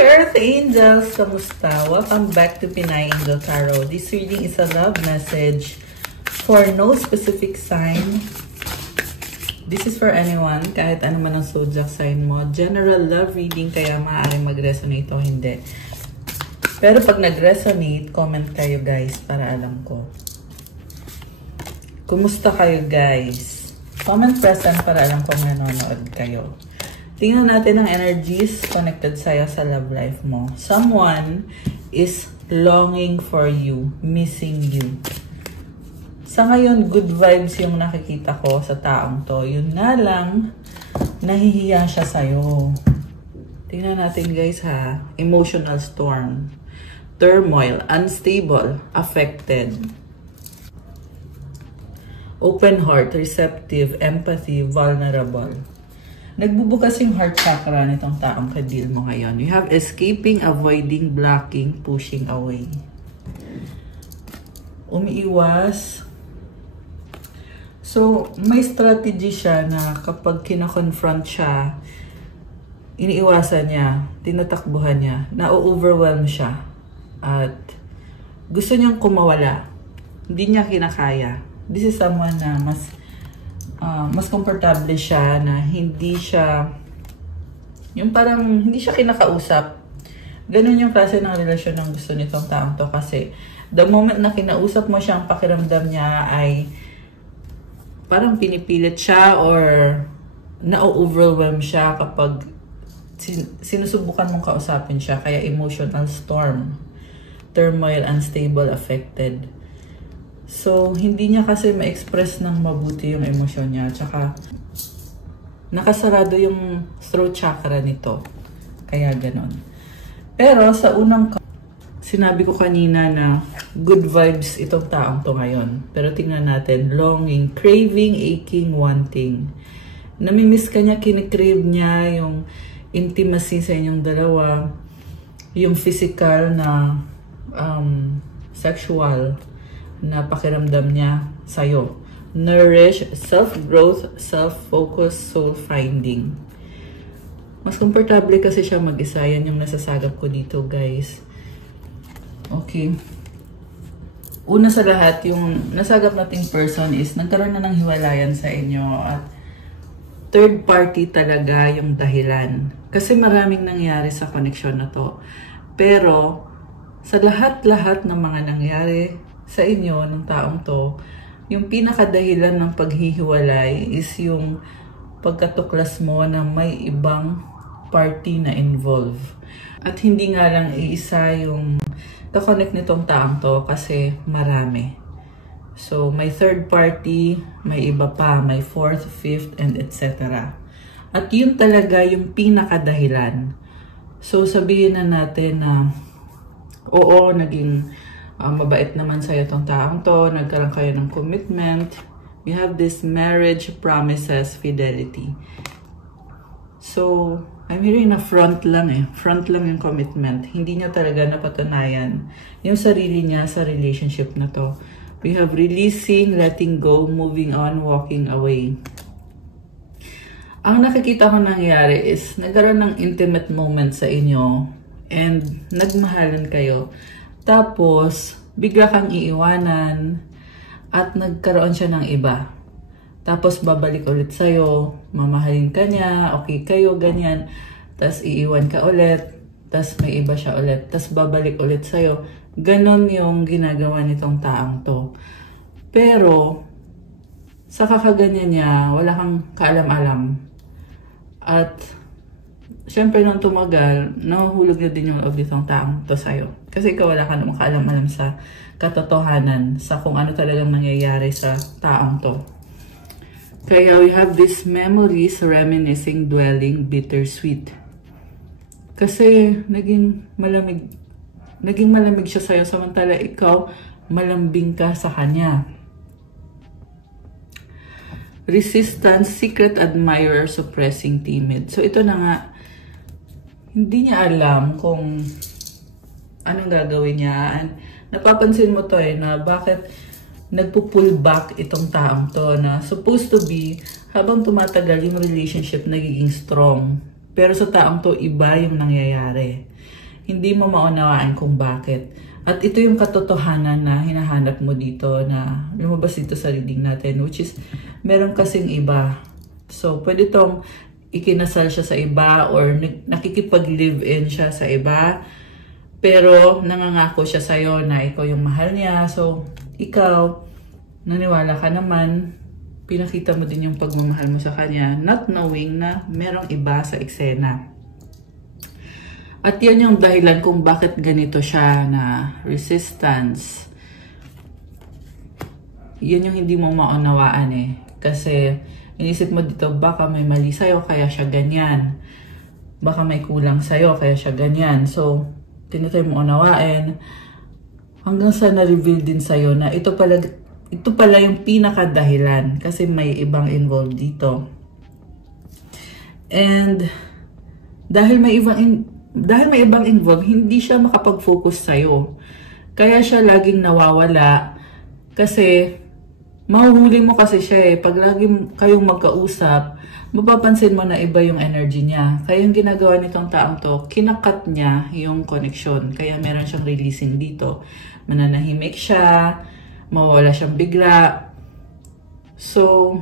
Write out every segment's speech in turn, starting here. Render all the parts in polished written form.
Earth Angels! Kamusta? Welcome back to Pinay Angel Tarot. This reading is a love message for no specific sign. This is for anyone, kahit ano man ang zodiac sign mo. General love reading, kaya maaaring mag-resonate o hindi. Pero pag nag-resonate, comment kayo guys para alam ko. Kumusta kayo guys? Comment present para alam kong nanonood kayo. Tingnan natin ang energies connected sa'yo sa love life mo. Someone is longing for you, missing you. Sa ngayon, good vibes yung nakikita ko sa taong to. Yun nga lang, nahihiya siya sa'yo. Tingnan natin guys ha. Emotional storm. Turmoil, unstable, affected. Open heart, receptive, empathy, vulnerable. Nagbubukas yung heart chakra nitong taong ka-deal mo ngayon. You have escaping, avoiding, blocking, pushing away. Umiiwas. So, may strategy siya na kapag kina-confront siya, iniiwasan niya, tinatakbuhan niya, na-overwhelm siya. At gusto niyang kumawala. Hindi niya kinakaya. This is someone na mas komportable siya, na hindi siya, yung parang hindi siya kinakausap. Ganun yung klase ng relasyon ng gusto nitong taong to, kasi the moment na kinausap mo siya, ang pakiramdam niya ay parang pinipilit siya or na-overwhelm siya kapag sinusubukan mong kausapin siya. Kaya emotional storm, turmoil, unstable, affected. So, hindi niya kasi ma-express ng mabuti yung emosyon niya. Tsaka, nakasarado yung throat chakra nito. Kaya ganon. Pero, sa unang sinabi ko kanina na good vibes itong taong to ngayon. Pero tingnan natin, longing, craving, aching, wanting. Namimiss ka niya, kinikrave niya yung intimacy sa inyong dalawa. Yung physical na sexual na pakiramdam niya sa'yo. Nourish, self-growth, self-focus, soul-finding. Mas komportable kasi siya mag-isa. Yan yung nasasagap ko dito, guys. Okay. Una sa lahat, yung nasagap nating person is nagkaroon na ng hiwalayan sa inyo at third party talaga yung dahilan. Kasi maraming nangyari sa connection na to. Pero, sa lahat-lahat ng mga nangyari sa inyo, ng taong to, yung pinakadahilan ng paghihiwalay is yung pagkatuklas mo na may ibang party na involve. At hindi nga lang iisa yung ka-connect nitong taong to, kasi marami. So, may third party, may iba pa, may fourth, fifth, and etc. At yun talaga yung pinakadahilan. So, sabihin na natin na oo, naging mabait naman sa'yo itong taong to, nagkaroon kayo ng commitment, you have this marriage, promises, fidelity. So, I'm hearing na front lang yung commitment. Hindi niya talaga napatunayan yung sarili niya sa relationship na to. We have releasing, letting go, moving on, walking away. Ang nakikita ko nangyari is, nagkaroon ng intimate moment sa inyo and nagmahalan kayo. Tapos, bigla kang iiwanan at nagkaroon siya ng iba. Tapos, babalik ulit sa'yo, mamahalin ka niya, okay kayo, ganyan. Tapos, iiwan ka ulit, tapos may iba siya ulit. Tapos, babalik ulit sa'yo. Ganon yung ginagawa nitong taong to. Pero, sa kakaganyan niya, wala kang kaalam-alam. At, syempre, nung tumagal, nahuhulog na din yung loob nitong taong to sa'yo. Kasi ikaw wala ka namang kaalam-alam sa katotohanan, sa kung ano talagang nangyayari sa taong to. Kaya we have these memories, reminiscing, dwelling, bittersweet. Kasi naging malamig siya sa'yo, samantala ikaw, malambing ka sa kanya. Resistance, secret admirer, suppressing, timid. So ito na nga, hindi niya alam kung anong gagawin niya. And napapansin mo to na bakit nagpo-pull back itong taong to, na supposed to be habang tumatagal yung relationship nagiging strong. Pero sa taong to, iba yung nangyayari. Hindi mo maunawaan kung bakit. At ito yung katotohanan na hinahanap mo dito na lumabas dito sa reading natin, which is meron kasing iba. So, pwede tong ikinasal siya sa iba or nakikipag-live-in siya sa iba. Pero nangangako siya sa'yo na ikaw yung mahal niya. So, ikaw, naniwala ka naman, pinakita mo din yung pagmamahal mo sa kanya, not knowing na merong iba sa eksena. At yan yung dahilan kung bakit ganito siya na resistance. Yan yung hindi mo maunawaan eh. Kasi inisip mo dito, baka may mali sa'yo kaya siya ganyan. Baka may kulang sa'yo kaya siya ganyan. So, tinatry mo unawain. Hanggang sa na-reveal din sa'yo na ito pala yung pinakadahilan. Kasi may ibang involved dito. And dahil may ibang involved, hindi siya makapag-focus sa'yo. Kaya siya laging nawawala. Kasi, mahuhuli mo kasi siya eh. Pag lagi kayong magkausap, mapapansin mo na iba yung energy niya. Kaya yung ginagawa nitong taong to, kinakat niya yung connection. Kaya meron siyang releasing dito. Mananahimik siya, mawawala siyang bigla. So,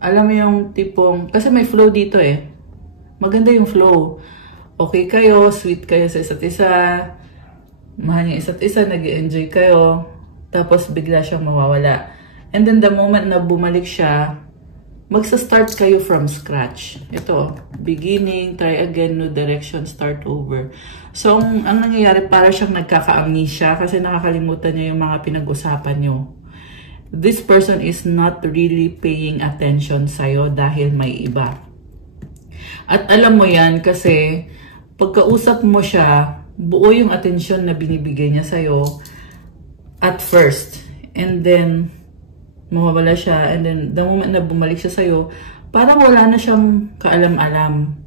alam mo yung tipong, kasi may flow dito eh. Maganda yung flow. Okay kayo, sweet kayo sa isa't isa, mahal niyo isa't isa, nag-enjoy kayo, tapos bigla siyang mawawala. And then the moment na bumalik siya, magsa-start kayo from scratch. Ito, beginning, try again, new direction, start over. So, ang nangyayari, para siyang nagkaka-amnesia kasi nakakalimutan niya yung mga pinag-usapan niyo. This person is not really paying attention sa'yo dahil may iba. At alam mo yan kasi pagkausap mo siya, buo yung atensyon na binibigay niya sa'yo at first. And then, mawawala siya. And then, the moment na bumalik siya sa'yo, parang wala na siyang kaalam-alam.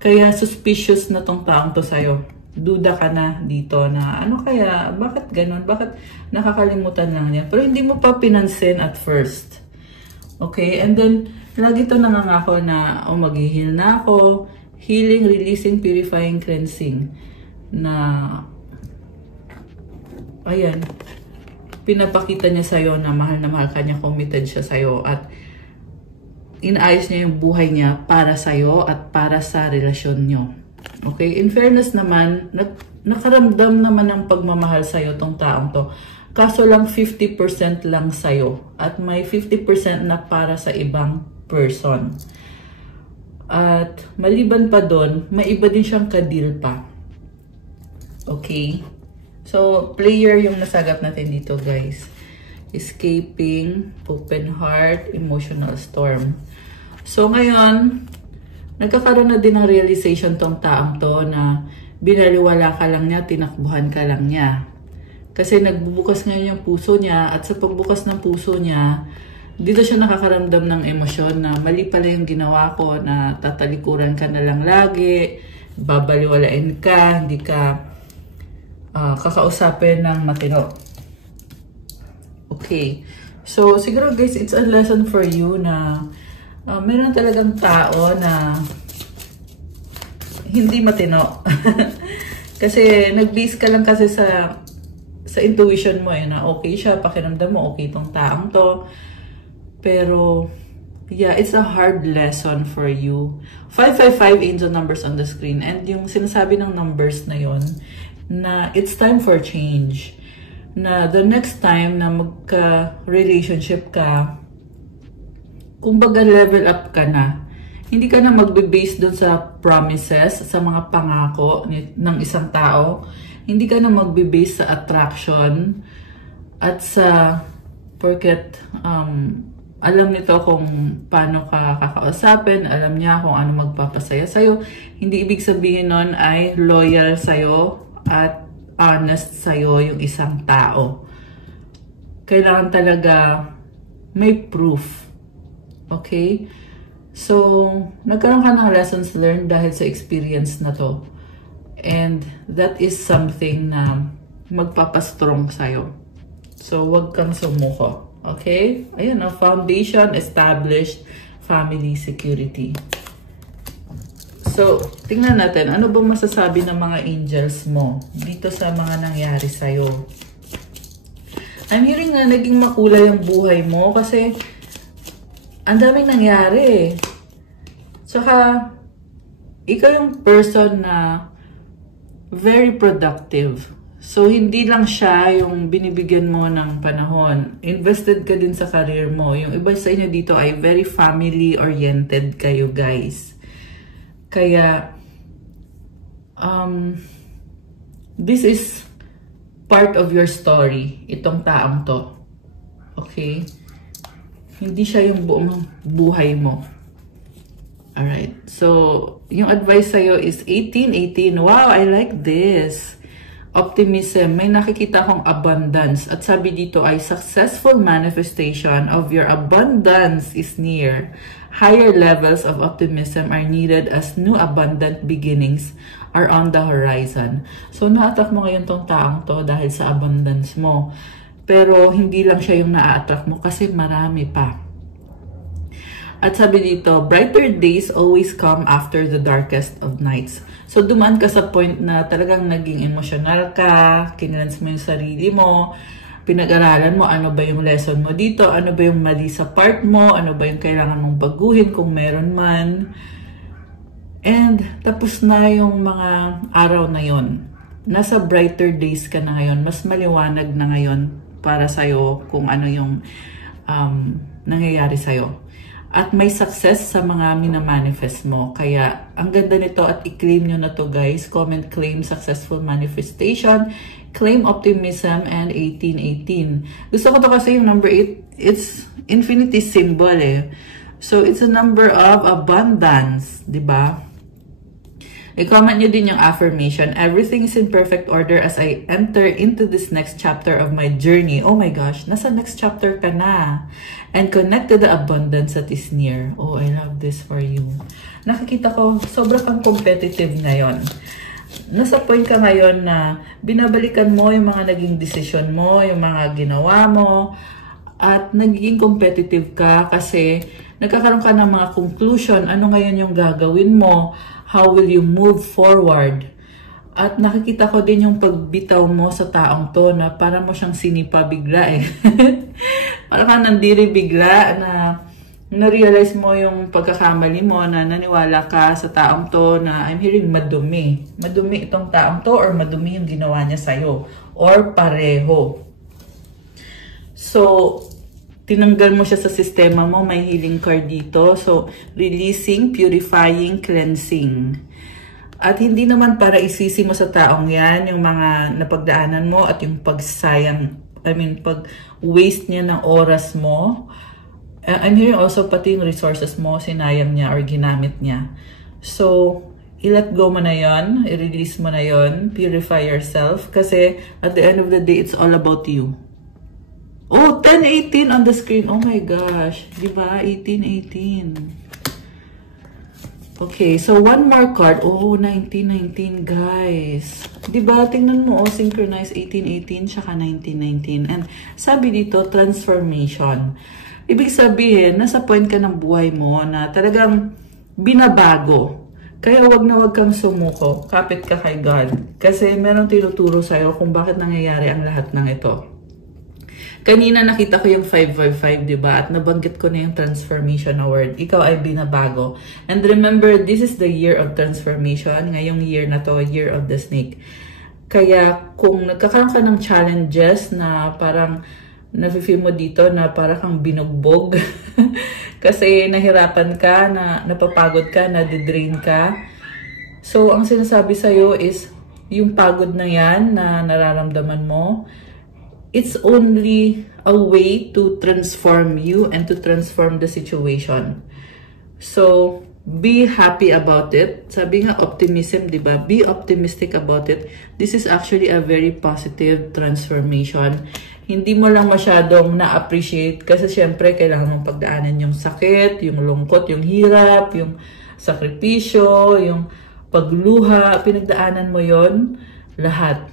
Kaya suspicious na tong taong to sa'yo. Duda ka na dito na, ano kaya, bakit ganun? Bakit nakakalimutan lang niya? Pero hindi mo pa pinansin at first. Okay? And then, lagi to nangangako na, mag-heal na ako. Healing, releasing, purifying, cleansing. Na, ayan, pinapakita niya sa'yo na mahal ka niya, committed siya sa'yo. At inaayos niya yung buhay niya para sa'yo at para sa relasyon niyo. Okay? In fairness naman, nakaramdam naman ng pagmamahal sa'yo tong taong to. Kaso lang 50% lang sa'yo. At may 50% na para sa ibang person. At maliban pa doon, may iba din siyang kadil pa. Okay? So, player yung nasagap natin dito, guys. Escaping, open heart, emotional storm. So, ngayon, nagkakaroon na din ng realization tong taong to na binaliwala ka lang niya, tinakbuhan ka lang niya. Kasi nagbubukas ngayon yung puso niya at sa pagbukas ng puso niya, dito siya nakakaramdam ng emosyon na mali pala yung ginawa ko, na tatalikuran ka na lang lagi, babaliwalain ka, hindi ka kakausapin ng matino. Okay. So, siguro guys, it's a lesson for you na meron talagang tao na hindi matino. Kasi nag-base ka lang kasi sa intuition mo eh, na okay siya, pakiramdam mo, okay tong taong to. Pero, yeah, it's a hard lesson for you. 555 angel numbers on the screen. And yung sinasabi ng numbers na yon, na it's time for change. Na the next time na magka-relationship ka, kumbaga level up ka na. Hindi ka na magbe-base doon sa promises, sa mga pangako ng isang tao. Hindi ka na magbe-base sa attraction at sa porket alam nito kung paano ka kakausapin, alam niya kung ano magpapasaya sa'yo. Hindi ibig sabihin nun ay loyal sa'yo at honest sa'yo yung isang tao. Kailangan talaga may proof. Okay? So, nagkaroon ka ng lessons learned dahil sa experience na to. And that is something na magpapastrong sa'yo. So, wag kang sumuko. Okay? Ayan, foundation, established, family, security. So, So, tingnan natin, ano bang masasabi ng mga angels mo dito sa mga nangyari sa'yo? I'm hearing na naging makulay ang buhay mo kasi ang daming nangyari. Tsaka, ikaw yung person na very productive. So, hindi lang siya yung binibigyan mo ng panahon. Invested ka din sa career mo. Yung iba sa inyo dito ay very family-oriented kayo, guys. Kaya, this is part of your story, itong taong to. Okay? Hindi siya yung buong buhay mo. Alright. So, yung advice sa'yo is 18. Wow, I like this. Optimism. May nakikita kong abundance. At sabi dito ay successful manifestation of your abundance is near. Higher levels of optimism are needed as new abundant beginnings are on the horizon. So, na-attract mo ngayon tong taong to dahil sa abundance mo. Pero, hindi lang siya yung na-attract mo kasi marami pa. At sabi dito, brighter days always come after the darkest of nights. So, dumaan ka sa point na talagang naging emotional ka, kinilans mo yung sarili mo, pinag-aralan mo ano ba yung lesson mo dito, ano ba yung mali sa part mo, ano ba yung kailangan mong baguhin kung meron man. And tapos na yung mga araw na yon. Nasa brighter days ka na ngayon, mas maliwanag na ngayon para sa'yo kung ano yung nangyayari sa'yo. At may success sa mga minamanifest mo. Kaya, ang ganda nito at i-claim nyo na to, guys. Comment, claim, successful manifestation, claim optimism, and 18. Gusto ko to kasi yung number 8, it's infinity symbol eh. So, it's a number of abundance, di ba? I-comment nyo din yung affirmation. Everything is in perfect order as I enter into this next chapter of my journey. Oh my gosh, nasa next chapter ka na. And connect to the abundance that is near. Oh, I love this for you. Nakikita ko, sobrang kang competitive ngayon. Nasa point ka ngayon na binabalikan mo yung mga naging decision mo, yung mga ginawa mo, at nagiging competitive ka kasi nagkakaroon ka ng mga conclusion. Ano ngayon yung gagawin mo? How will you move forward? At nakikita ko din yung pagbitaw mo sa taong to na para mo siyang sinipa bigla eh. Para ka nandiri bigla na na-realize mo yung pagkakamali mo na naniwala ka sa taong to na I'm hearing madumi. Madumi itong taong to or madumi yung ginawa niya sa'yo. Or pareho. So, tinanggal mo siya sa sistema mo, may healing card dito. So, releasing, purifying, cleansing. At hindi naman para isisi mo sa taong yan, yung mga napagdaanan mo at yung pagsayang, pag-waste niya ng oras mo. I'm hearing also pati yung resources mo, sinayang niya or ginamit niya. So, i-let go mo na yon, i-release mo na yon, purify yourself. Kasi at the end of the day, it's all about you. Oh, 10-18 on the screen. Oh my gosh. Diba? 18-18. Okay, so one more card. Oh, 19-19, guys. Diba? Tingnan mo, oh, synchronize 18-18 tsaka 19-19. And sabi dito, transformation. Ibig sabihin, nasa point ka ng buhay mo na talagang binabago. Kaya wag na wag kang sumuko. Kapit ka kay God. Kasi meron tinuturo sa'yo kung bakit nangyayari ang lahat ng ito. Kanina nakita ko yung 555, diba? At nabanggit ko na yung transformation na word. Ikaw ay binabago. And remember, this is the year of transformation. Ngayong year na to, year of the snake. Kaya kung nagkakaroon ka ng challenges na parang nafe-feel mo dito na parang kang binugbog kasi nahirapan ka, na napapagod ka, na-drain ka. So, ang sinasabi sa'yo is yung pagod na yan na nararamdaman mo, it's only a way to transform you and to transform the situation. So, be happy about it. Sabi nga optimism, di ba? Be optimistic about it. This is actually a very positive transformation. Hindi mo lang masyadong na-appreciate kasi syempre kailangan mong pagdaanan yung sakit, yung lungkot, yung hirap, yung sakripisyo, yung pagluha. Pinagdaanan mo yon lahat.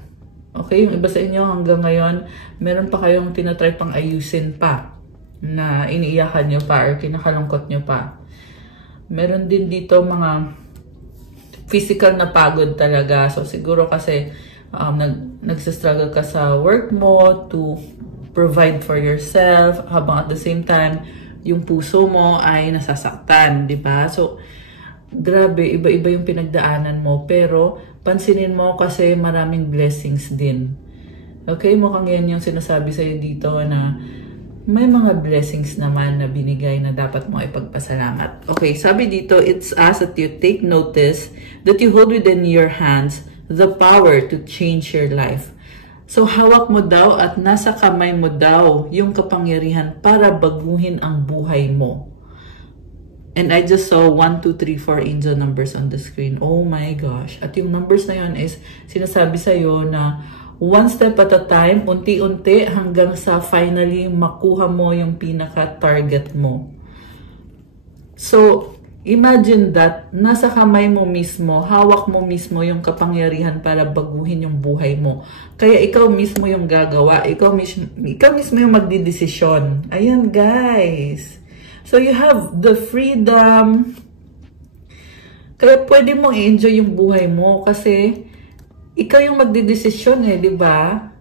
Okay, yung iba sa inyo hanggang ngayon, meron pa kayong tinatry pang ayusin pa na iniiyakan nyo pa or kinakalungkot nyo pa. Meron din dito mga physical na pagod talaga. So, siguro kasi nagsistruggle ka sa work mo to provide for yourself, habang at the same time, yung puso mo ay nasasaktan, di ba? So, grabe, iba-iba yung pinagdaanan mo. Pero, pansinin mo kasi maraming blessings din. Okay? Mukhang yan yung sinasabi sa'yo dito na may mga blessings naman na binigay na dapat mo ipagpasalamat. Okay, sabi dito, it's us that you take notice that you hold within your hands the power to change your life. So, hawak mo daw at nasa kamay mo daw yung kapangyarihan para baguhin ang buhay mo. And I just saw 1, 2, 3, 4 angel numbers on the screen. Oh my gosh. At yung numbers na yun is sinasabi sa'yo na one step at a time, unti-unti hanggang sa finally makuha mo yung pinaka-target mo. So, imagine that, nasa kamay mo mismo, hawak mo mismo yung kapangyarihan para baguhin yung buhay mo. Kaya ikaw mismo yung gagawa, ikaw mismo yung magdidesisyon. Ayan guys. So, you have the freedom. Kaya pwede mong i-enjoy yung buhay mo kasi ikaw yung magdidesisyon di ba?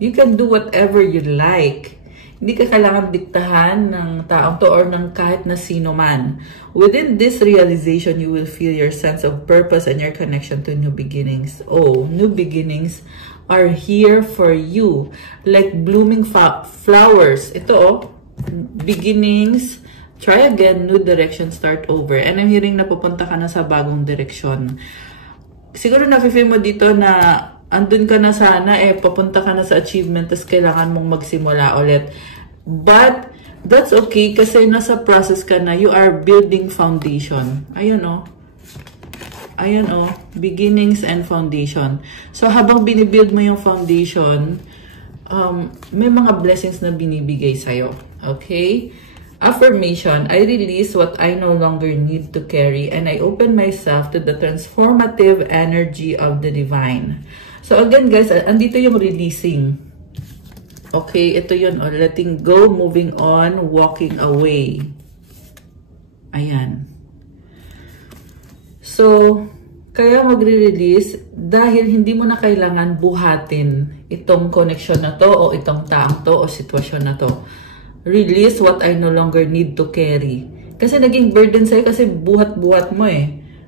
You can do whatever you like. Hindi ka kailangan diktahan ng taong to or ng kahit na sino man. Within this realization, you will feel your sense of purpose and your connection to new beginnings. Oh, new beginnings are here for you. Like blooming flowers. Ito beginnings, try again, new direction, start over. And I'm hearing na pupunta ka na sa bagong direksyon. Siguro na-feel mo dito na andun ka na sana, papunta ka na sa achievement, tas kailangan mong magsimula ulit. But, that's okay kasi nasa process ka na, you are building foundation. Ayan Ayan beginnings and foundation. So, habang binibuild mo yung foundation, may mga blessings na binibigay sa'yo. Okay? Affirmation, I release what I no longer need to carry and I open myself to the transformative energy of the divine. So again guys, andito yung releasing. Okay, ito yun, letting go, moving on, walking away. Ayan. So, kaya magre-release dahil hindi mo na kailangan buhatin itong connection na to o itong taong to o sitwasyon na to. Release what I no longer need to carry. Kasi naging burden sa'yo kasi buhat-buhat mo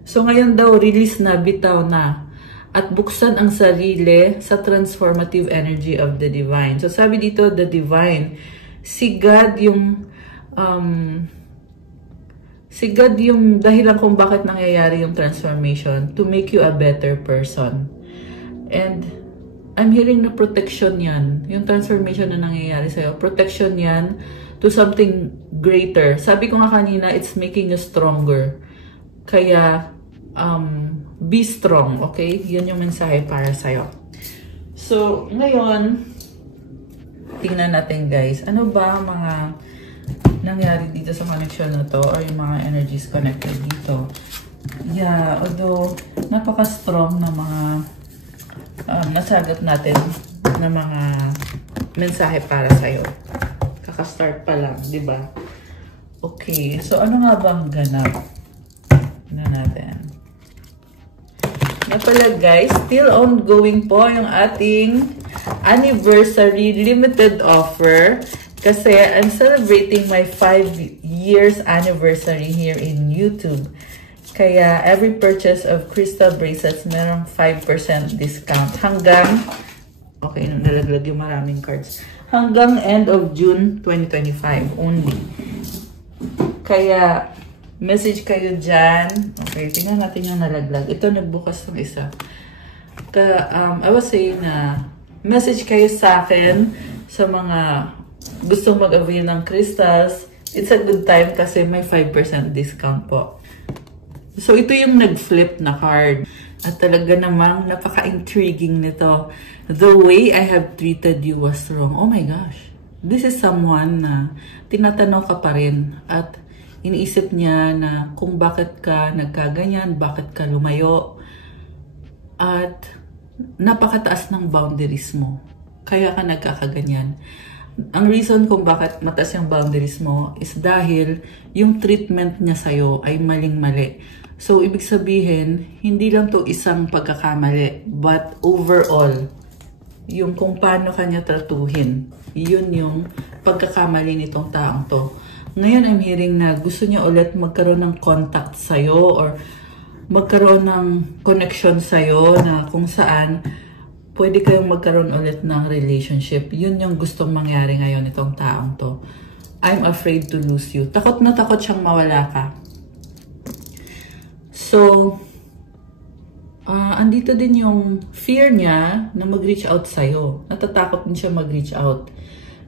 So ngayon daw, release na, bitaw na. At buksan ang sarili sa transformative energy of the divine. So sabi dito, the divine, si God yung dahilan kung bakit nangyayari yung transformation to make you a better person. And I'm hearing na protection yan. Yung transformation na nangyayari sa'yo. Protection yan to something greater. Sabi ko nga kanina, it's making you stronger. Kaya, be strong, okay? Yun yung mensahe para sa'yo. So, ngayon, tingnan natin guys. Ano ba mga nangyari dito sa connection na to or yung mga energies connected dito? Yeah, although, napaka-strong na mga nasagot natin na mga mensahe para sa'yo. Kaka-start pa lang, di ba? Okay, so ano nga bang ganap? Tignan natin. Na pala guys, still ongoing po yung ating anniversary limited offer kasi I'm celebrating my 5 years anniversary here in YouTube. Kaya, every purchase of crystal bracelets, merong 5% discount. Hanggang, okay, nalaglag yung maraming cards. Hanggang end of June 2025 only. Kaya, message kayo dyan. Okay, tingnan natin yung nalaglag. Ito, nagbukas ng isa. I was saying na, message kayo sa akin sa mga gustong mag-avail ng crystals. It's a good time kasi may 5% discount po. So, ito yung nag-flip na card. At talaga namang napaka-intriguing nito. The way I have treated you was wrong. Oh my gosh. This is someone na tinatanong ka pa rin. At iniisip niya na kung bakit ka nagkaganyan, bakit ka lumayo. At napakataas ng boundaries mo. Kaya ka nagkakaganyan. Ang reason kung bakit mataas yung boundaries mo is dahil yung treatment niya sa'yo ay maling-mali. So, ibig sabihin, hindi lang to isang pagkakamali, but overall, yung kung paano kanya tratuhin, yun yung pagkakamali nitong taong to. Ngayon, I'm hearing na gusto niya ulit magkaroon ng contact sa'yo or magkaroon ng connection sa'yo na kung saan pwede kayong magkaroon ulit ng relationship. Yun yung gustong mangyari ngayon itong taong to. I'm afraid to lose you. Takot na takot siyang mawala ka. So, andito din yung fear niya na mag-reach out sa'yo. Natatakot din siya mag-reach out.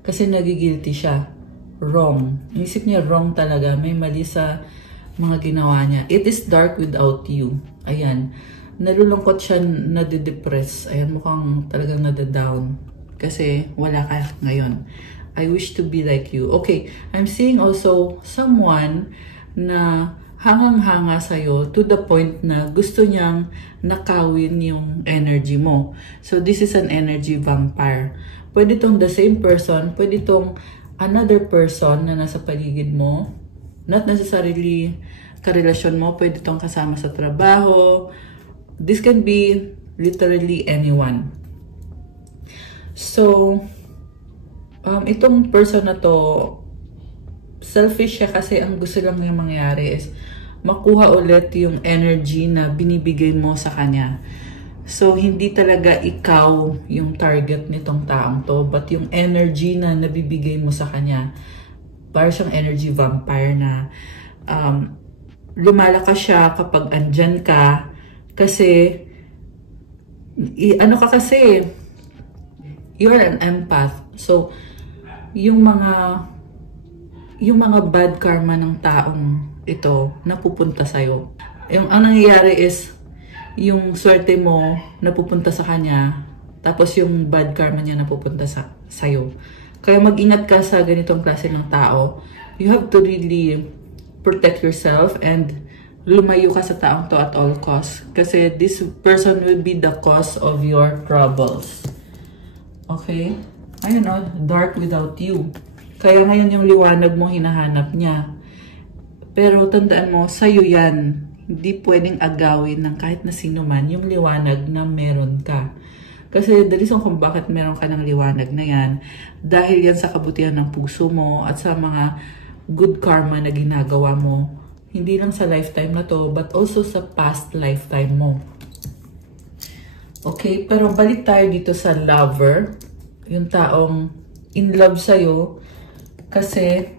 Kasi nagigilty siya. Wrong. Isip niya wrong talaga. May mali sa mga ginawa niya. It is dark without you. Ayan. Nalulungkot siya, nadidepress. Ayan, mukhang talagang nadadown. Kasi wala ka ngayon. I wish to be like you. Okay, I'm seeing also someone na hangang-hanga sa'yo to the point na gusto niyang nakawin yung energy mo. So, this is an energy vampire. Pwede itong the same person, pwede itong another person na nasa paligid mo. Not necessarily karelasyon mo, pwede itong kasama sa trabaho. This can be literally anyone. So, itong person na to, selfish siya kasi ang gusto lang yung mangyari is makuha ulit yung energy na binibigay mo sa kanya. So, hindi talaga ikaw yung target nitong taong to, but yung energy na nabibigay mo sa kanya. Para siyang energy vampire na lumalakas siya kapag andyan ka kasi, ano ka kasi, you're an empath. So, yung mga bad karma ng taong ito napupunta sa'yo. Ang nangyayari is, yung swerte mo napupunta sa kanya, tapos yung bad karma niya napupunta sa'yo. Kaya mag-ingat ka sa ganitong klase ng tao. You have to really protect yourself and lumayo ka sa taong to at all costs. Kasi this person will be the cause of your troubles. Okay? Ayun o, dark without you. Kaya ngayon yung liwanag mo hinahanap niya. Pero tandaan mo, sa'yo yan. Hindi pwedeng agawin ng kahit na sino man yung liwanag na meron ka. Kasi the reason kung bakit meron ka ng liwanag na yan, dahil yan sa kabutihan ng puso mo at sa mga good karma na ginagawa mo. Hindi lang sa lifetime na to, but also sa past lifetime mo. Okay, pero balik tayo dito sa lover. Yung taong in love sa'yo kasi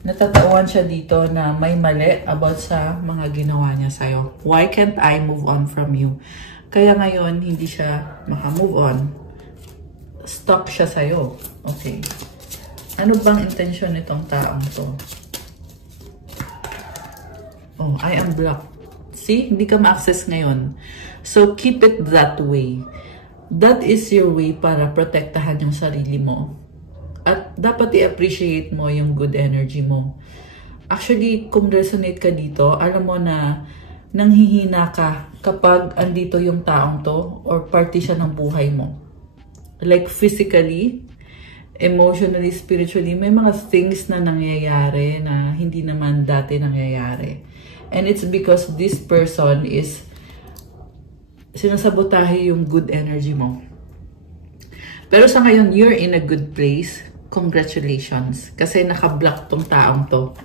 natatauhan siya dito na may mali about sa mga ginawa niya sa'yo. Why can't I move on from you? Kaya ngayon, hindi siya makamove on. Stuck siya sa'yo. Okay. Ano bang intention nitong taong to? Oh, I am blocked. See? Hindi ka ma-access ngayon. So, keep it that way. That is your way para protektahan yung sarili mo. At dapat i-appreciate mo yung good energy mo. Actually, kung resonate ka dito, alam mo na nanghihina ka kapag andito yung taong to or party siya ng buhay mo. Like physically, emotionally, spiritually, may mga things na nangyayari na hindi naman dati nangyayari. And it's because this person is sinasabotahe yung good energy mo. Pero sa ngayon, you're in a good place. Congratulations. Kasi naka-block tong taong to.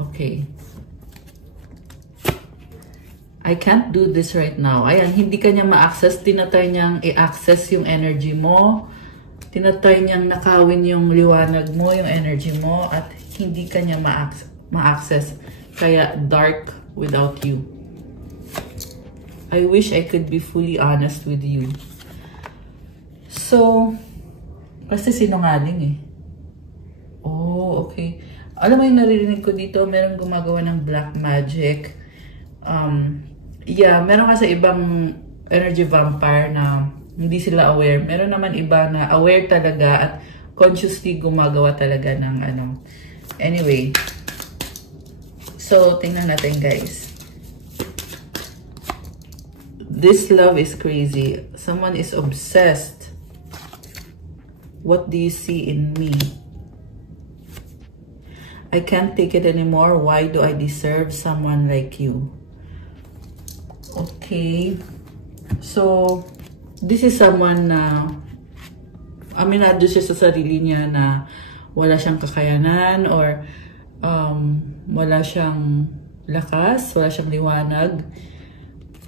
Okay. I can't do this right now. Ayan, hindi ka niya ma-access. Tinatry niyang i-access yung energy mo. Tinatry niyang nakawin yung liwanag mo, yung energy mo. At hindi ka niya ma-access. Kaya dark without you. I wish I could be fully honest with you. So, kasi sinungaling eh. Oh, okay. Alam mo yung naririnig ko dito, merong gumagawa ng black magic. Yeah, meron kasi ibang energy vampire na hindi sila aware. Meron naman iba na aware talaga at consciously gumagawa talaga ng ano. Anyway. So, tingnan natin guys. This love is crazy. Someone is obsessed. What do you see in me? I can't take it anymore. Why do I deserve someone like you? Okay. So, this is someone na aminado siya sa sarili niya na wala siyang kakayanan or wala siyang lakas, wala siyang liwanag.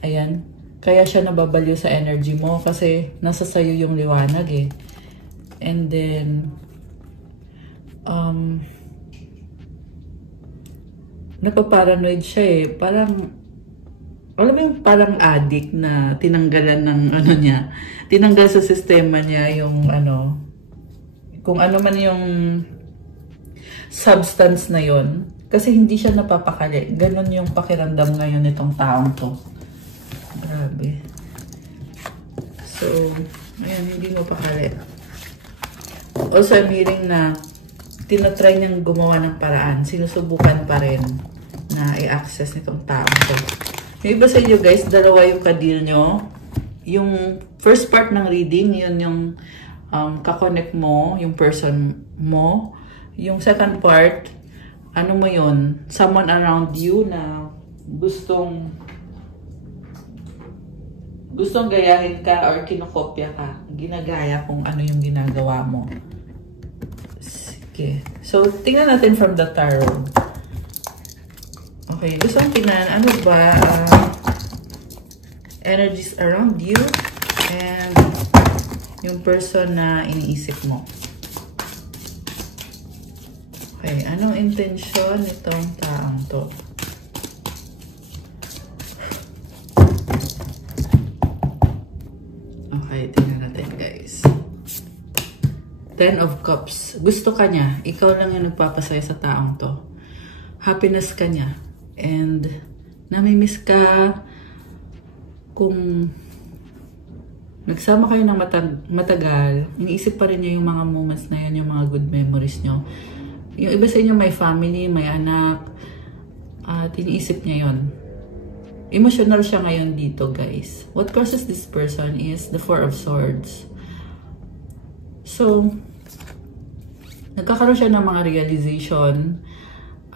Ayan. Kaya siya nababaliw sa energy mo kasi nasa sayo yung liwanag eh. And then, napaparanoid siya eh. Parang, alam mo yung parang addict na tinanggalan ng ano niya. Tinanggal sa sistema niya yung ano, kung ano man yung substance na yon. Kasi hindi siya napapakali. Ganon yung pakiramdam ngayon nitong taong to. Grabe. So, ayan, hindi mo pakali. Also, I'm hearing na tinatry niyang gumawa ng paraan. Sinusubukan pa rin na i-access nitong taong to. Yung iba sa inyo guys, dalawa yung kadil nyo. Yung first part ng reading, yun yung kakonect mo, yung person mo. Yung second part, ano mo yun? Someone around you na gustong gayahin ka or kinokopya ka. Ginagaya kung ano yung ginagawa mo. Sige. So, tingnan natin from the tarot. Okay, gusto kong tingnan, ano ba energies around you and yung person na iniisip mo. Okay, anong intention nitong taong to? Okay, tingnan natin guys. 10 of Cups. Gusto ka niya. Ikaw lang yung nagpapasaya sa taong to. Happiness ka niya. And namimiss ka kung nagsama kayo ng matagal, iniisip pa rin niya yung mga moments na yan, yung mga good memories nyo. Yung iba sa inyo may family, may anak, at iniisip niya yon. Emotional siya ngayon dito, guys. What causes this person is the Four of Swords. So, nagkakaroon siya ng mga realization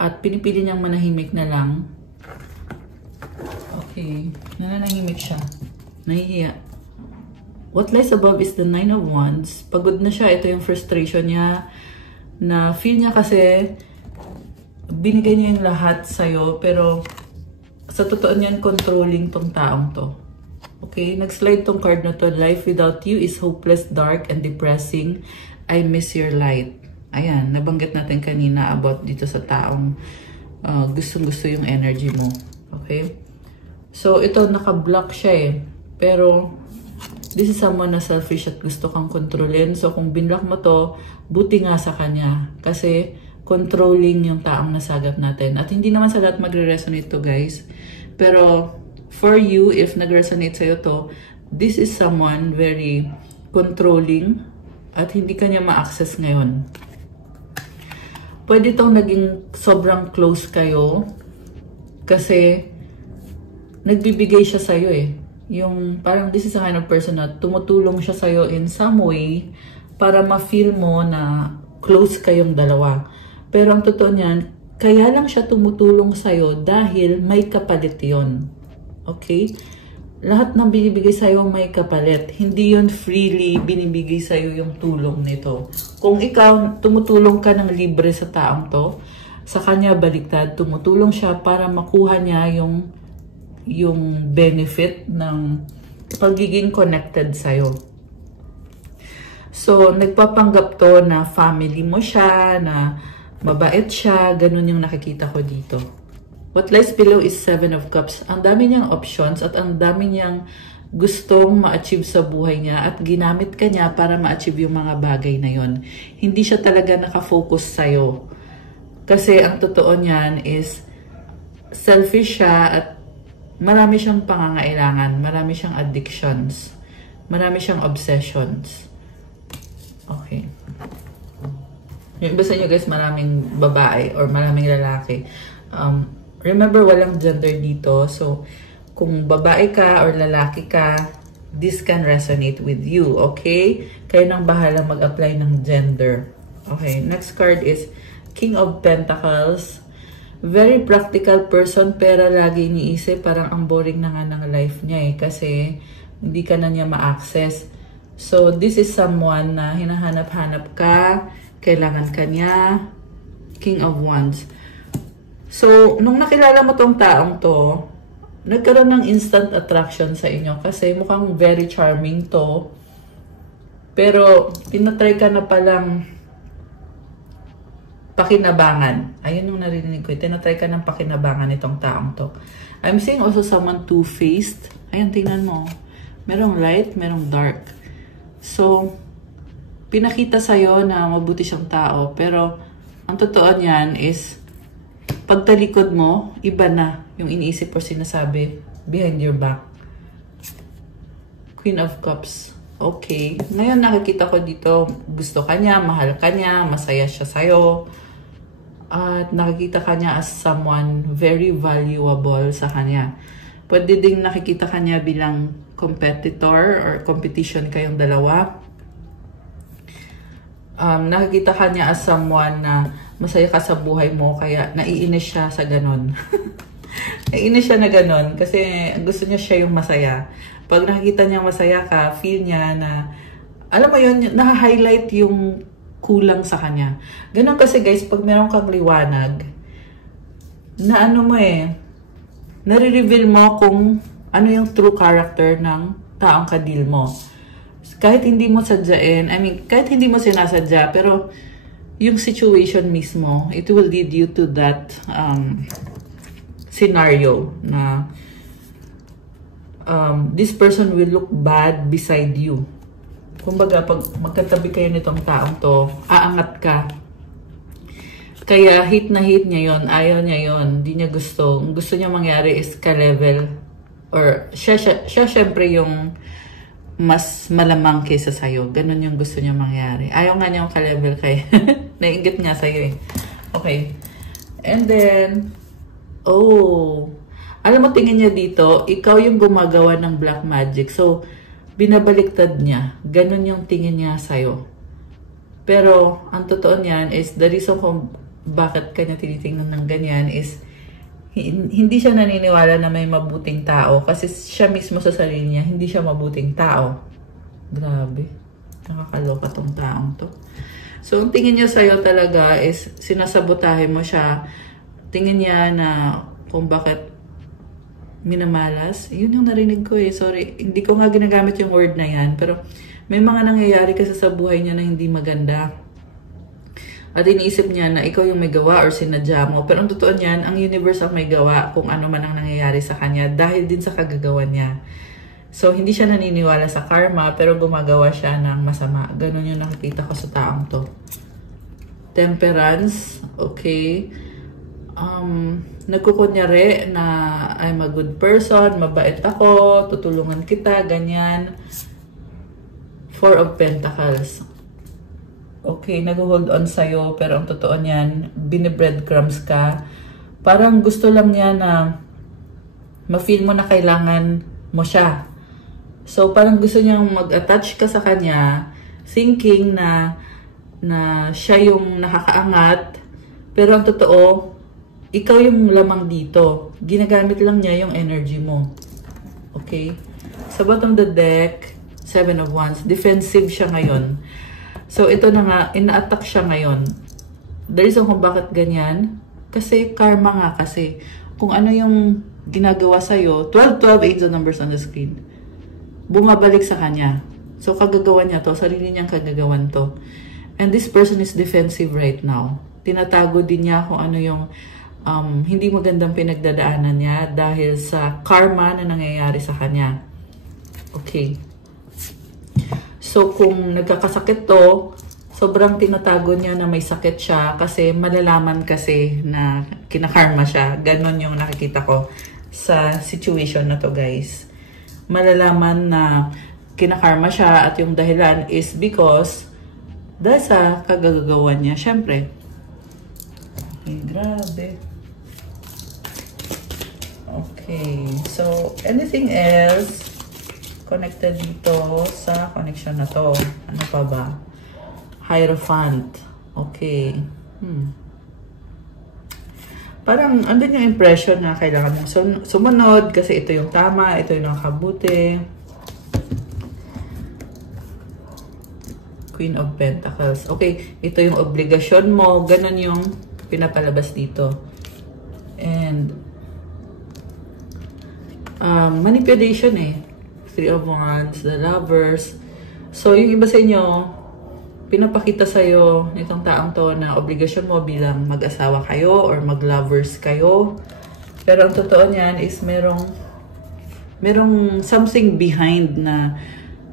at pinipili niyang manahimik na lang. Okay, nananahimik siya. Nahihiya. What lies above is the Nine of Wands. Pagod na siya. Ito yung frustration niya. Na feel niya kasi binigay niya yung lahat sa'yo. Pero sa totoo niyan, controlling tong taong to. Okay? Nag-slide tong card na to. Life without you is hopeless, dark, and depressing. I miss your light. Ayan. Nabanggit natin kanina about dito sa taong gustong-gusto yung energy mo. Okay? So, ito naka-block siya eh. Pero, this is someone na selfish at gusto kang kontrolin. So, kung binlock mo to, buti nga sa kanya. Kasi, controlling yung taong nasagap natin. At hindi naman sa lahat magre-resonate to, guys. Pero, for you, if nag-resonate sa'yo to, this is someone very controlling at hindi kanya ma-access ngayon. Pwede itong naging sobrang close kayo kasi nagbibigay siya sa'yo eh. Yung parang this is a kind of person na tumutulong siya sa'yo in some way para ma-feel mo na close kayong dalawa. Pero ang totoo niyan, kaya lang siya tumutulong sa'yo dahil may kapalit yun. Okay? Lahat ng binibigay sa'yo may kapalit. Hindi yun freely binibigay sa'yo yung tulong nito. Kung ikaw tumutulong ka ng libre sa taong to, sa kanya baliktad, tumutulong siya para makuha niya yung benefit ng pagiging connected sa'yo. So, nagpapanggap to na family mo siya, na mabait siya, ganun yung nakikita ko dito. What lies below is Seven of Cups. Ang dami niyang options at ang dami niyang gustong ma-achieve sa buhay niya at ginamit ka niya para ma-achieve yung mga bagay na yon. Hindi siya talaga nakafocus sa'yo. Kasi ang totoo niyan is selfish siya at marami siyang pangangailangan, marami siyang addictions, marami siyang obsessions. Okay. Yung iba sa inyo guys, maraming babae or maraming lalaki. Remember, walang gender dito. So, kung babae ka or lalaki ka, this can resonate with you. Okay? Kayo nang bahala mag-apply ng gender. Okay. Next card is King of Pentacles. Very practical person, pero lagi iniisip parang ang boring na nga ng life niya eh. Kasi hindi ka na niya ma-access. So, this is someone na hinahanap-hanap ka, kailangan ka niya. King of Wands. So, nung nakilala mo tong taong to, nagkaroon ng instant attraction sa inyo kasi mukhang very charming to. Pero, tinatry ka na palang pakinabangan. Ayun yung narinig ko. Tinatry ka ng pakinabangan itong taong to. I'm seeing also someone two-faced. Ayun, tingnan mo. Merong light, merong dark. So, pinakita sa'yo na mabuti siyang tao. Pero, ang totoo niyan is, pagtalikod mo, iba na yung iniisip o sinasabi behind your back. Queen of Cups. Okay. Ngayon nakikita ko dito, gusto ka niya, mahal ka niya, masaya siya sa'yo. At nakikita ka niya as someone very valuable sa kanya. Pwede ding nakikita ka niya bilang competitor or competition kayong dalawa. Nakikita ka niya as someone na masaya ka sa buhay mo, kaya naiinis siya sa ganon. Naiinis siya na ganon kasi gusto niya siya yung masaya. Pag nakikita niya masaya ka, feel niya na, alam mo yun, na-highlight yung kulang sa kanya. Ganon kasi guys, pag meron kang liwanag, na ano mo eh, nare-reveal mo kung ano yung true character ng taong kadil mo. Kahit hindi mo sadyain, kahit hindi mo sinasadya, pero yung situation mismo, it will lead you to that scenario na this person will look bad beside you. Kumbaga, pag magkatabi kayo nitong taong to, aangat ka. Kaya hit na hit niya yon, ayaw niya yon, hindi niya gusto. Ang gusto niya mangyari is ka-level. Or siya syempre yung mas malamang kaysa sa'yo. Ganun yung gusto niya mangyari. Ayaw nga niya yung ka-level kay. Nainggit nga sa'yo eh. Okay. And then, alam mo, tingin niya dito, ikaw yung gumagawa ng black magic. So, binabaliktad niya. Ganun yung tingin niya sa'yo. Pero, ang totoo niyan is, the reason kung bakit kanya tinitingnan ng ganyan is, hindi siya naniniwala na may mabuting tao kasi siya mismo sa sarili niya, hindi siya mabuting tao. Grabe. Nakakaloka tong taong to. So, ang tingin niya sa'yo talaga is sinasabotahe mo siya. Tingin niya na kung bakit minamalas. Yun yung narinig ko eh. Sorry, hindi ko nga ginagamit yung word na yan. Pero may mga nangyayari kasi sa buhay niya na hindi maganda. At iniisip niya na ikaw yung may gawa or sinadya mo. Pero ang totoo niyan, ang universe ang may gawa kung ano man ang nangyayari sa kanya dahil din sa kagagawa niya. So, hindi siya naniniwala sa karma pero gumagawa siya ng masama. Ganon yung nakikita ko sa taong to. Temperance. Okay. Nagkukunyari na I'm a good person, mabait ako, tutulungan kita, ganyan. Four of Pentacles. Okay, nag-hold on sa'yo, pero ang totoo niyan, binibreadcrumbs ka. Parang gusto lang niya na ma-feel mo na kailangan mo siya. So, parang gusto niyang mag-attach ka sa kanya, thinking na siya yung nakakaangat, pero ang totoo, ikaw yung lamang dito. Ginagamit lang niya yung energy mo. Okay? Sa bottom of the deck, Seven of Wands, defensive siya ngayon. So, ito na nga, ina-attack siya ngayon. The reason kung bakit ganyan, kasi karma nga kasi. Kung ano yung ginagawa sa'yo, 12, 8 the numbers on the screen. Bumabalik sa kanya. So, kagagawan niya to, sarili niyang kagagawan to. And this person is defensive right now. Tinatago din niya kung ano yung hindi magandang pinagdadaanan niya dahil sa karma na nangyayari sa kanya. Okay. So, kung nagkakasakit to, sobrang tinatago niya na may sakit siya kasi malalaman kasi na kinakarma siya. Ganon yung nakikita ko sa situation na to, guys. Malalaman na kinakarma siya at yung dahilan is because dahil sa kagagawan niya. Siyempre. Okay, grabe. Okay. So, anything else connected dito sa connection na to? Ano pa ba? Hierophant. Okay. parang andun yung impression na kailangan mong sumunod kasi ito yung tama, ito yung nakabuti. Queen of Pentacles. Okay, ito yung obligasyon mo. Ganun yung pinapalabas dito. And manipulation eh. Three of Wands, the Lovers. So, yung iba sa inyo, pinapakita sa'yo nitong taong to na obligasyon mo bilang mag-asawa kayo or mag-lovers kayo. Pero ang totoo niyan is merong something behind na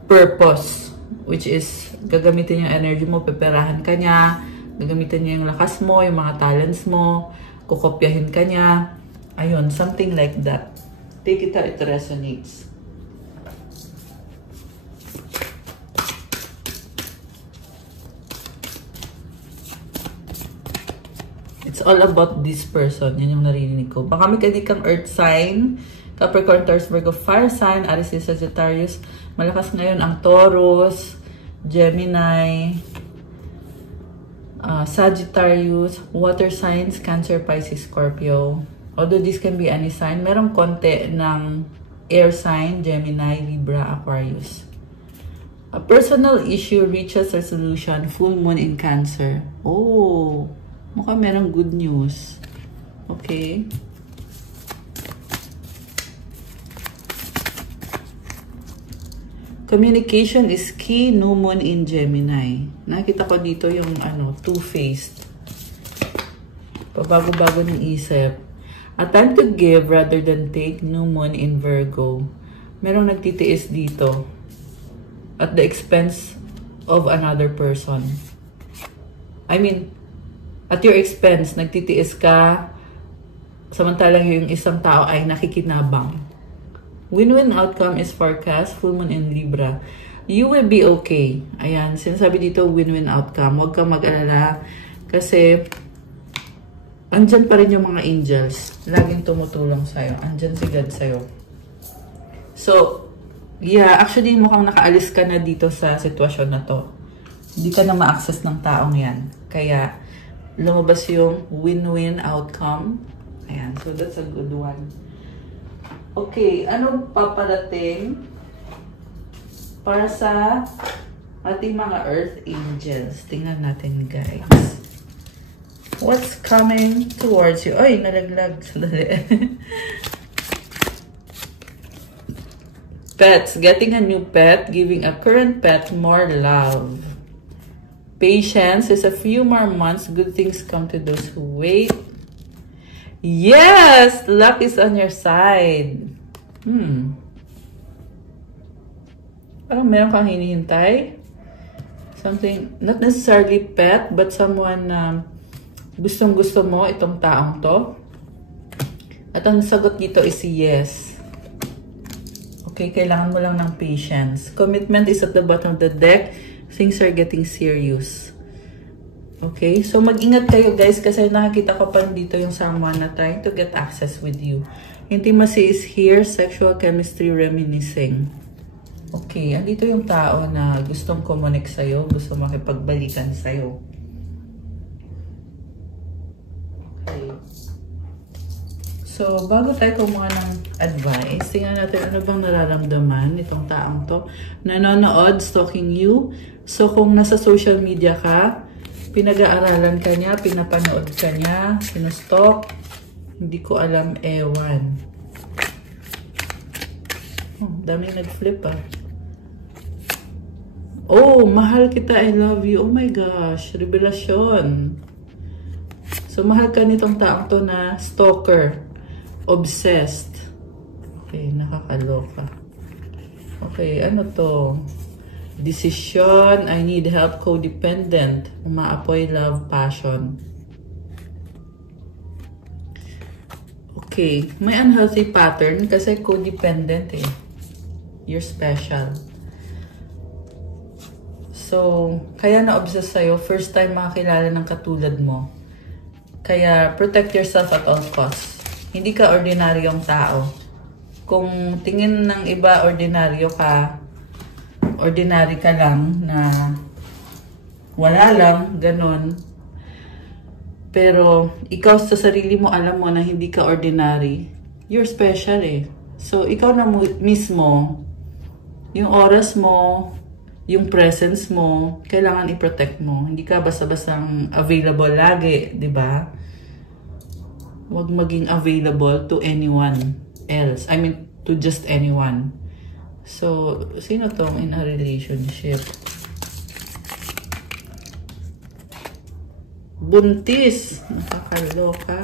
purpose, which is gagamitin yung energy mo, peperahan ka niya, gagamitin niya yung lakas mo, yung mga talents mo, kukopyahin ka niya. Ayun, something like that. Take it how it resonates. It's all about this person. Yan yung narinig ko. Baka may kang earth sign, Capricorn, Taurus, Virgo, fire sign, Aries, Sagittarius. Malakas ngayon ang Taurus, Gemini, Sagittarius, water signs, Cancer, Pisces, Scorpio. Although this can be any sign, merong konti ng air sign, Gemini, Libra, Aquarius. A personal issue reaches resolution, full moon in Cancer. Oh! Mukhang merong good news. Okay. Communication is key, new moon in Gemini. Nakita ko dito yung two-faced. Pabago-bago ng isip. A time to give rather than take, new moon in Virgo. Merong nagtitiis dito. At the expense of another person. I mean, at your expense, nagtitiis ka, samantalang yung isang tao ay nakikinabang. Win-win outcome is forecast, full moon in Libra. You will be okay. Ayan, sinasabi dito, win-win outcome. Huwag kang mag-alala kasi andyan pa rin yung mga angels. Laging tumutulong sa'yo. Andyan si God sa'yo. So, yeah, actually mukhang nakaalis ka na dito sa sitwasyon na to. Hindi ka na ma-access ng taong yan. Kaya, lumabas yung win-win outcome. Ayan, so that's a good one. Okay, anong paparating para sa ating mga Earth Angels? Tingnan natin, guys. What's coming towards you? Ay, nalaglag. Sandali. Pets. Getting a new pet. Giving a current pet more love. Patience is a few more months. Good things come to those who wait. Yes! Luck is on your side. Parang meron kang hinihintay. Something, not necessarily pet, but someone na gustong-gusto mo itong taong to. At ang sagot dito is yes. Okay, kailangan mo lang ng patience. Commitment is at the bottom of the deck. Things are getting serious. Okay? So, mag-ingat kayo guys kasi nakakita ko pa dito yung someone na trying to get access with you. Intimacy is here. Sexual chemistry reminiscing. Okay. Andito yung tao na gustong connect sa'yo. Gusto makipagbalikan sa'yo. Okay. So, bago tayo kumuha ng advice, tingnan natin ano bang nararamdaman itong taong to. Nanonood, stalking you. So, kung nasa social media ka, pinag-aaralan ka niya, pinapanood ka niya, sinustalk, hindi ko alam, ewan. Oh, daming nag-flip ah. Oh, mahal kita, I love you. Oh my gosh, revelasyon. So, mahal ka nitong taong to na stalker. Obsessed. Okay, nakakaloka. Okay, ano to? Decision, I need help, codependent. Umaapoy, love, passion. Okay, may unhealthy pattern kasi codependent eh. You're special. So, kaya na-obsess sa'yo, first time makakilala ng katulad mo. Kaya, protect yourself at all costs. Hindi ka ordinaryong tao. Kung tingin ng iba ordinaryo ka, ordinary ka lang na wala lang, ganon. Pero, ikaw sa sarili mo, alam mo na hindi ka ordinary. You're special eh. So, ikaw na mismo, yung oras mo, yung presence mo, kailangan i-protect mo. Hindi ka basta-bastang available lagi, di ba? Huwag maging available to anyone else. I mean, to just anyone. So, sino tong in a relationship? Buntis. Nakakaloka.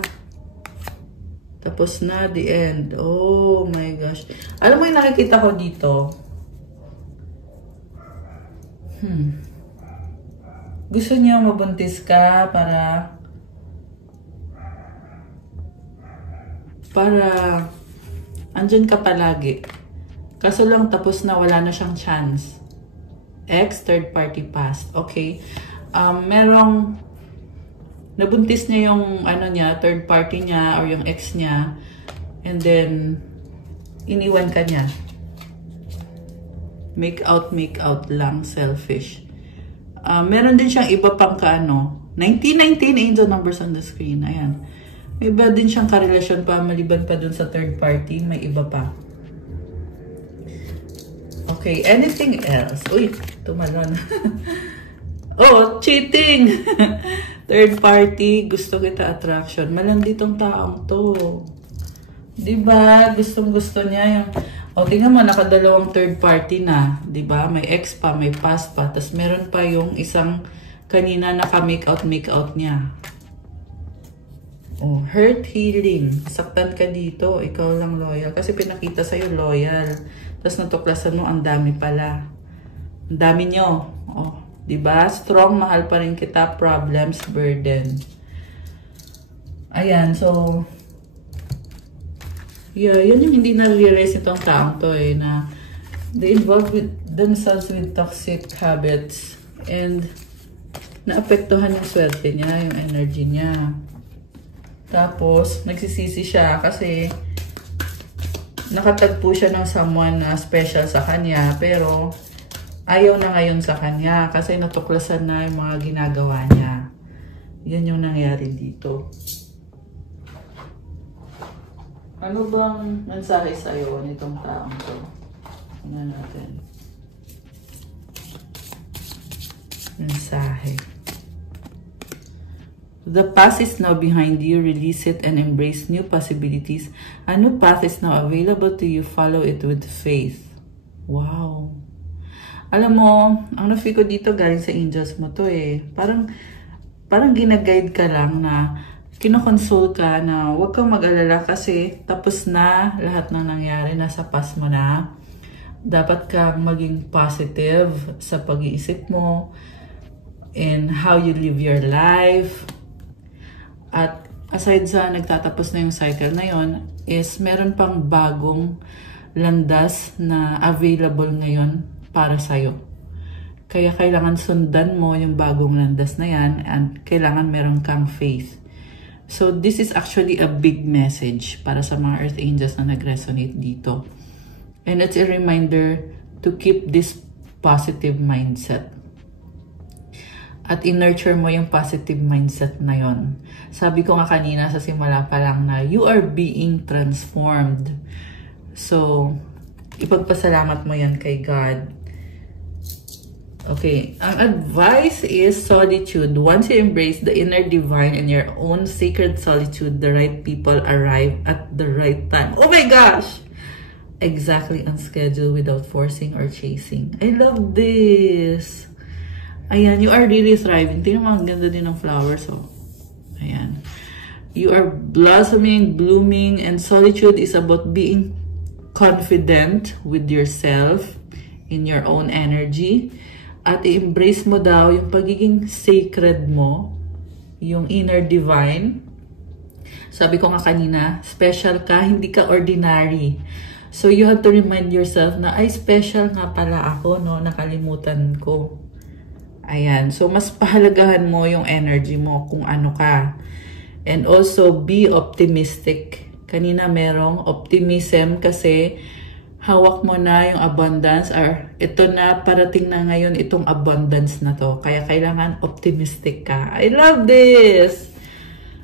Tapos na, the end. Oh my gosh. Alam mo yung nakikita ko dito? Gusto niya mabuntis ka para andyan ka palagi. Kaso lang tapos na, wala na siyang chance. Ex, third party past. Okay. Merong nabuntis niya yung third party niya or yung ex niya, and then iniwan ka niya. Make out lang, selfish. Meron din siyang iba pang 1919 angel numbers on the screen. Ayan. May iba din siyang karelasyon pa, maliban pa dun sa third party, may iba pa. Okay, anything else? Uy, tumalon. Oh, cheating! Third party, gusto kita attraction. Malandi tong taong to. Diba? Gustong-gusto niya yung... O, tingnan mo, nakadalawang third party na. Diba? May ex pa, may past pa. Tapos meron pa yung isang kanina naka-make out niya. Oh, hurt healing. Saktan ka dito. Ikaw lang loyal. Kasi pinakita sa'yo loyal. Tapos natuklasan mo, ang dami pala. Ang dami nyo. Oh. Diba? Strong, mahal pa rin kita, problems, burden. Ayan, so, yeah, yun yung hindi na-realize itong taong to eh, na they involve themselves with toxic habits and naapektuhan yung swerte niya, yung energy niya. Tapos, nagsisisi siya kasi nakatagpo siya ng someone na special sa kanya, pero ayaw na ngayon sa kanya kasi natuklasan na yung mga ginagawa niya. Yan yung nangyari dito. Ano bang mensahe sa'yo nitong taong to? Tingnan natin. Mensahe. The past is now behind you. Release it and embrace new possibilities. A new path is now available to you. Follow it with faith. Wow. Alam mo, ang na-feel ko dito galing sa angels mo to eh. Parang ginaguide ka lang na kinokonsole ka na huwag kang mag-alala kasi tapos na lahat ng nangyari. Nasa past mo na. Dapat kang maging positive sa pag-iisip mo and how you live your life. At aside sa nagtatapos na yung cycle na yon, is meron pang bagong landas na available ngayon para sa'yo. Kaya kailangan sundan mo yung bagong landas na yan and kailangan meron kang faith. So this is actually a big message para sa mga Earth Angels na nag-resonate dito. And it's a reminder to keep this positive mindset. At i-nurture mo yung positive mindset na yon. Sabi ko nga kanina sa simula pa lang na you are being transformed. So, ipagpasalamat mo yan kay God. Okay, ang advice is solitude. Once you embrace the inner divine and your own sacred solitude, the right people arrive at the right time. Oh my gosh! Exactly on schedule without forcing or chasing. I love this! Ayan, you are really thriving. Tingnan mo, ang ganda din ng flowers, oh. Ayan. You are blossoming, blooming, and solitude is about being confident with yourself in your own energy. At i-embrace mo daw yung pagiging sacred mo, yung inner divine. Sabi ko nga kanina, special ka, hindi ka ordinary. So you have to remind yourself na, ay, special nga pala ako, no? Nakalimutan ko. Ayan. So mas pahalagahan mo yung energy mo kung ano ka. And also, be optimistic. Kanina merong optimism kasi hawak mo na yung abundance or ito na, parating na ngayon itong abundance na to. Kaya kailangan optimistic ka. I love this!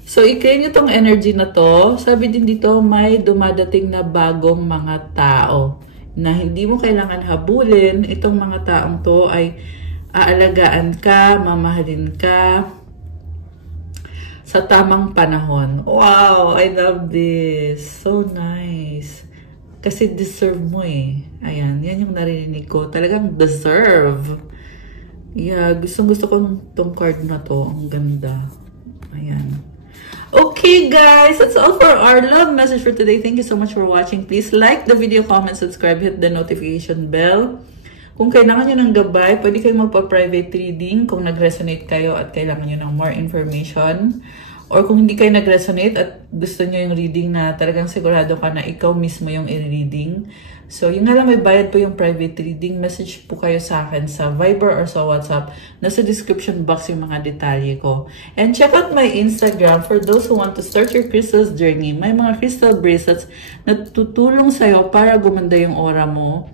So, i-claim nyo tong energy na to. Sabi din dito, may dumadating na bagong mga tao na hindi mo kailangan habulin. Itong mga taong to ay aalagaan ka, mamahalin ka sa tamang panahon. Wow! I love this. So nice. Kasi deserve mo eh. Ayan, yan yung narinig ko. Talagang deserve. Yeah, gusto ko tong card na to. Ang ganda. Ayan. Okay guys, that's all for our love message for today. Thank you so much for watching. Please like the video, comment, subscribe, hit the notification bell. Kung kailangan nyo ng gabay, pwede kayo magpa-private reading kung nag-resonate kayo at kailangan nyo ng more information. Or kung hindi kayo nag-resonate at gusto nyo yung reading na talagang sigurado ka na ikaw mismo yung i-reading. So, yun nga lang, may bayad po yung private reading. Message po kayo sa akin sa Viber or sa WhatsApp. Nasa description box yung mga detalye ko. And check out my Instagram for those who want to start your crystals journey. May mga crystal bracelets na tutulong sa'yo para gumanda yung aura mo,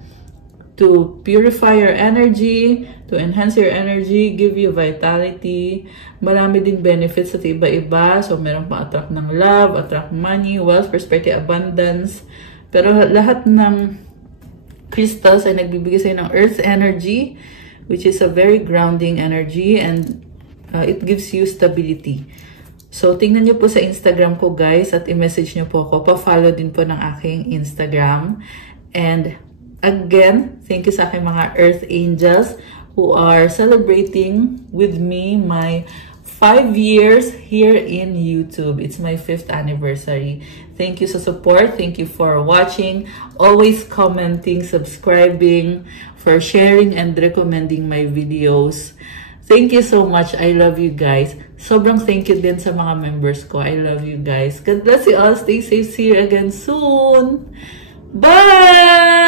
to purify your energy, to enhance your energy, give you vitality. Marami din benefits at iba-iba. So, meron pang attract ng love, attract money, wealth, prosperity, abundance. Pero lahat ng crystals ay nagbibigay sa'yo ng earth energy, which is a very grounding energy, and it gives you stability. So, tingnan nyo po sa Instagram ko, guys, at i-message nyo po ako. Pa-follow din po ng aking Instagram. And again, thank you sa aking mga Earth Angels who are celebrating with me my 5 years here in YouTube. It's my 5th anniversary. Thank you sa support. Thank you for watching. Always commenting, subscribing, for sharing and recommending my videos. Thank you so much. I love you guys. Sobrang thank you din sa mga members ko. I love you guys. God bless you all. Stay safe. See you again soon. Bye!